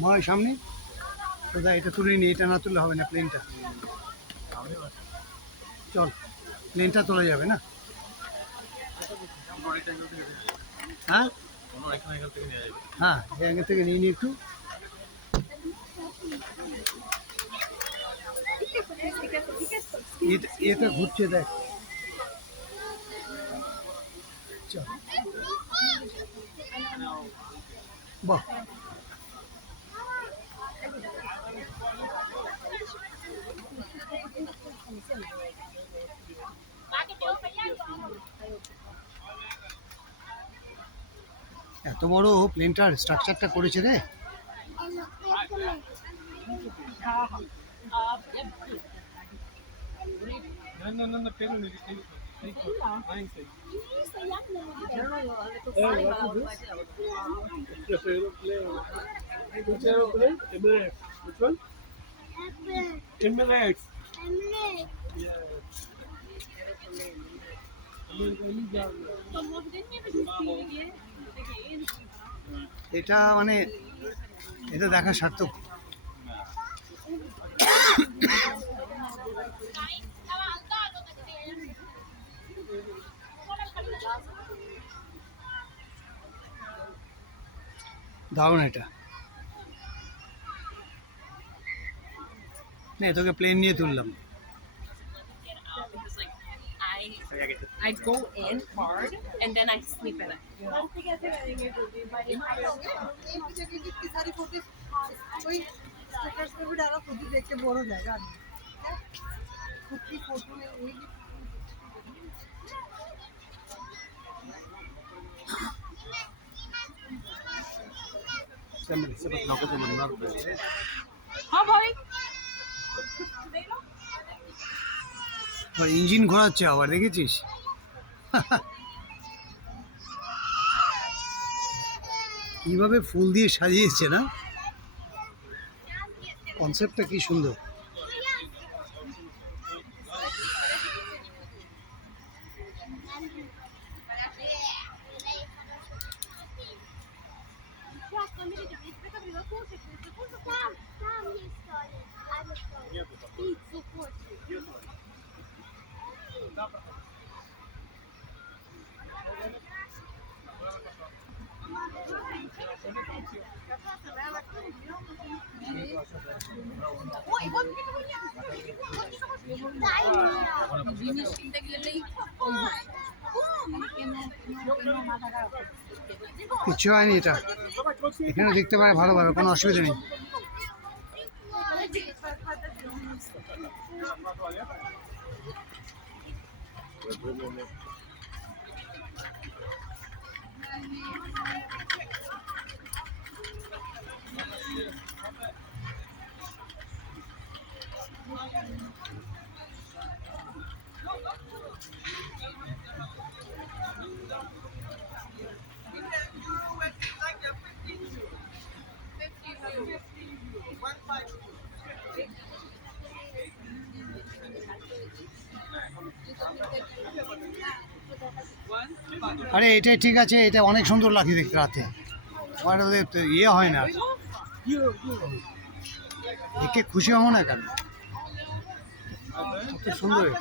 মনে হয় সামনে কোথায়, এটা তুলে নি, এটা না তুললে হবে না, প্লেনটা চল, প্লেনটা তোলা যাবে না? হ্যাঁ হ্যাঁ, এই অ্যাঙ্গেল থেকে নিয়ে নি একটু। এটা ঘুরছে দেখ, চল বাহ, এত বড় প্লেনটার স্ট্রাকচারটা করেছে রে। এটা মানে এটা দেখা সার্থক। দারুণ এটা, না তোকে প্লেন নিয়ে তুললাম। I go in hard and then I sleep in it. हाँ भाई ইঞ্জিন ঘোরাচ্ছে আবার, দেখেছিস? কিভাবে ফুল দিয়ে সাজিয়েছে না, কনসেপ্টটা কি সুন্দর। জিনিস কিনতে গেলেই কিছু হয়নি, এটা এখানে দেখতে পারে ভালো ভালো, কোনো অসুবিধা নেই। আরে এটাই ঠিক আছে, এটা অনেক সুন্দর লাগছে দেখতে রাতে, আমার ওদের ইয়ে হয় না, দেখে খুশি হবো না কেন, কত সুন্দর এটা।